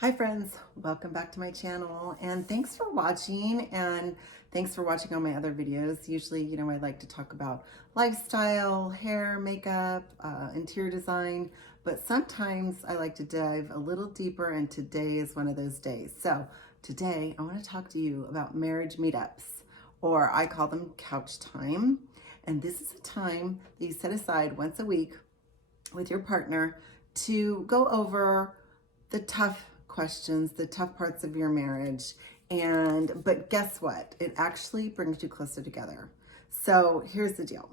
Hi friends, welcome back to my channel and thanks for watching all my other videos. Usually, I like to talk about lifestyle, hair, makeup, interior design, but sometimes I like to dive a little deeper and today is one of those days. So today I want to talk to you about marriage meetups, or I call them couch time. And this is a time that you set aside once a week with your partner to go over the tough questions, the tough parts of your marriage. But guess what? It actually brings you closer together. So here's the deal.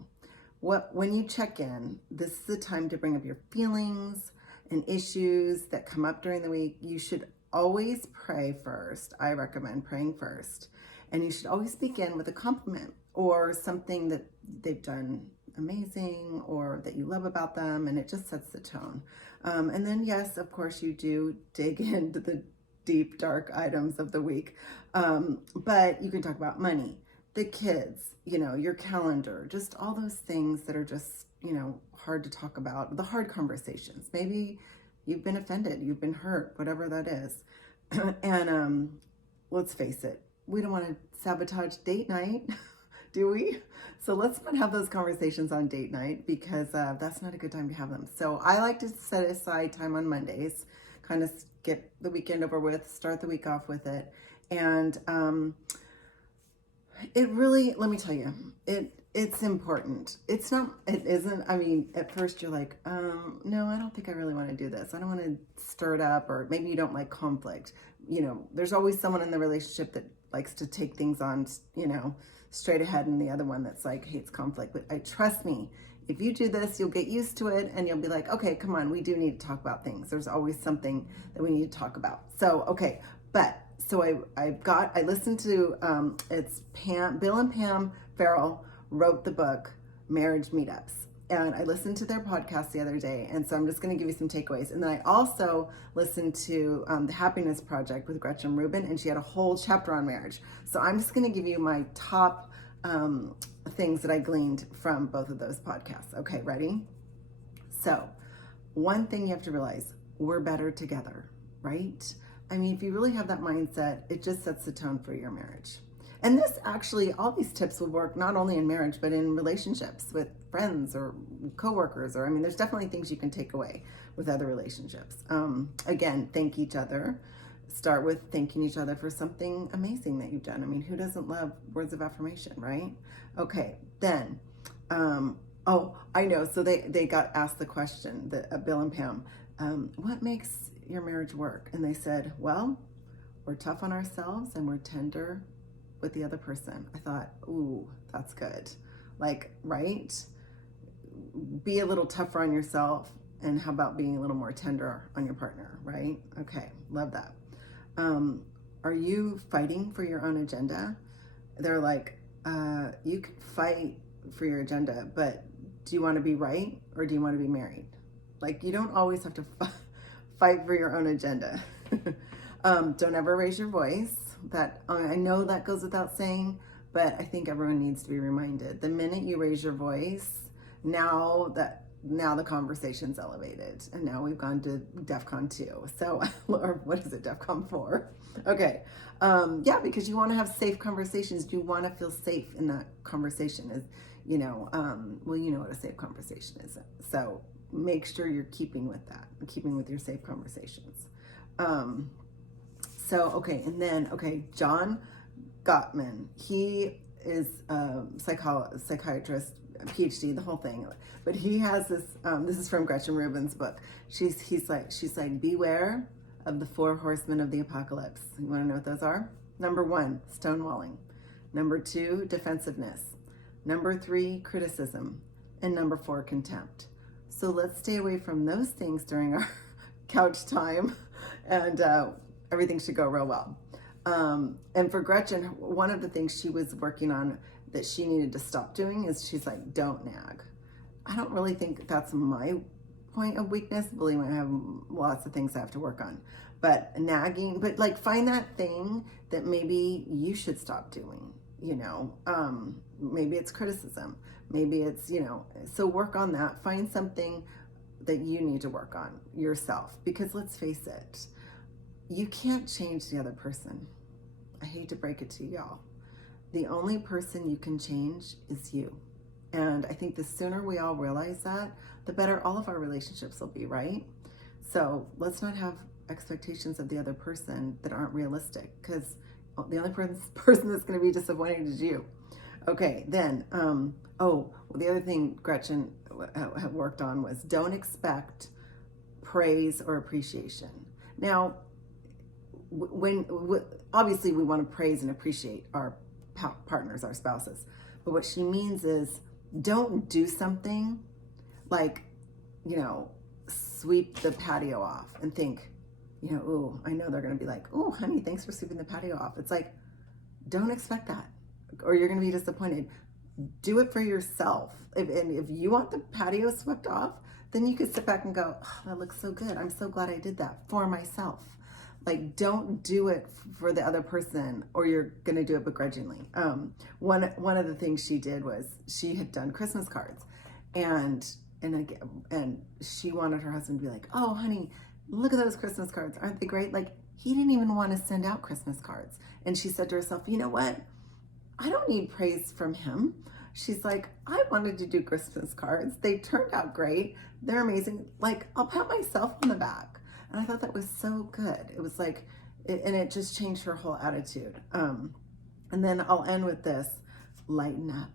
When you check in, this is the time to bring up your feelings and issues that come up during the week. You should always pray first. I recommend praying first. And you should always begin with a compliment or something that they've done amazing or that you love about them, and it just sets the tone. And then, yes, of course, you do dig into the deep, dark items of the week. But you can talk about money, the kids, your calendar, just all those things that are just, hard to talk about, the hard conversations. Maybe you've been offended, you've been hurt, whatever that is. And let's face it, we don't want to sabotage date night, do we? So let's not have those conversations on date night because that's not a good time to have them. So I like to set aside time on Mondays, kind of get the weekend over with, start the week off with it. And it really, let me tell you, it's important. It isn't, I mean, at first you're like, no, I don't think I really want to do this. I don't want to stir it up, or maybe you don't like conflict. There's always someone in the relationship that likes to take things on, straight ahead, and the other one that's like hates conflict. But trust me, if you do this, you'll get used to it and you'll be like, okay, come on, we do need to talk about things. There's always something that we need to talk about. So, okay, I listened to, it's Bill and Pam Farrell wrote the book, Marriage Meetups. And I listened to their podcast the other day. And so I'm just going to give you some takeaways. And then I also listened to The Happiness Project with Gretchen Rubin, and she had a whole chapter on marriage. So I'm just going to give you my top things that I gleaned from both of those podcasts. Okay, ready? So one thing you have to realize, we're better together, right? I mean, if you really have that mindset, it just sets the tone for your marriage. And this actually, all these tips will work not only in marriage, but in relationships with friends or coworkers, or, I mean, there's definitely things you can take away with other relationships. Again, thank each other. Start with thanking each other for something amazing that you've done. I mean, who doesn't love words of affirmation, right? Okay, then, oh, I know. So they got asked the question, Bill and Pam, what makes your marriage work? And they said, well, we're tough on ourselves and we're tender with the other person. I thought, ooh, that's good. Like, right? Be a little tougher on yourself, and how about being a little more tender on your partner, right? Okay, love that. Are you fighting for your own agenda? They're like, you can fight for your agenda, but do you want to be right or do you want to be married? Like, you don't always have to fight for your own agenda. Don't ever raise your voice. That I know that goes without saying, but I think everyone needs to be reminded. The minute you raise your voice, now the conversation's elevated, and now we've gone to DEFCON 2. So, or what is it, DEFCON 4? Okay, yeah, because you want to have safe conversations. You want to feel safe in that conversation. Is well, you know what a safe conversation is. So make sure you're keeping with that, keeping with your safe conversations. So, okay, and then, John Gottman, he is a psychiatrist, PhD, the whole thing. But he has this, this is from Gretchen Rubin's book. She's like, beware of the 4 horsemen of the apocalypse. You want to know what those are? Number 1, stonewalling. Number 2, defensiveness. Number 3, criticism. And number 4, contempt. So let's stay away from those things during our couch time, and everything should go real well. And for Gretchen, one of the things she was working on that she needed to stop doing is she's like, don't nag. I don't really think that's my point of weakness. Believe me, I have lots of things I have to work on. But nagging, but like, find that thing that maybe you should stop doing, maybe it's criticism. Maybe it's, so work on that. Find something that you need to work on yourself, because let's face it, you can't change the other person. I hate to break it to y'all. The only person you can change is you. And I think the sooner we all realize that, the better all of our relationships will be, right? So let's not have expectations of the other person that aren't realistic, because the only person that's going to be disappointed is you. Okay, then, the other thing Gretchen had worked on was don't expect praise or appreciation. Now, obviously we want to praise and appreciate our partners, our spouses, but what she means is don't do something like, sweep the patio off and think, ooh, I know they're going to be like, oh, honey, thanks for sweeping the patio off. It's like, don't expect that, or you're going to be disappointed. Do it for yourself. If you want the patio swept off, then you could sit back and go, oh, that looks so good. I'm so glad I did that for myself. Like, don't do it for the other person, or you're going to do it begrudgingly. One of the things she did was she had done Christmas cards, and she wanted her husband to be like, oh, honey, look at those Christmas cards. Aren't they great? Like, he didn't even want to send out Christmas cards. And she said to herself, you know what? I don't need praise from him. She's like, I wanted to do Christmas cards. They turned out great. They're amazing. Like, I'll pat myself on the back. And I thought that was so good. It was like, and it just changed her whole attitude. And then I'll end with this: lighten up.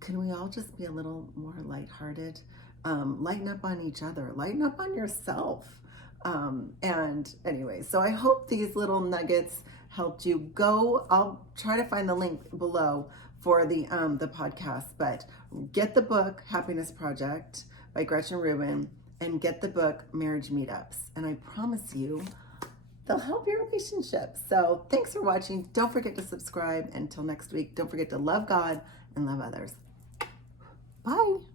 Can we all just be a little more lighthearted? Lighten up on each other. Lighten up on yourself. And anyway, so I hope these little nuggets helped you. I'll try to find the link below for the podcast, but get the book Happiness Project by Gretchen Rubin, and get the book Marriage Meetups, and I promise you they'll help your relationship. So thanks for watching. Don't forget to subscribe. Until next week, don't forget to love God and love others. Bye.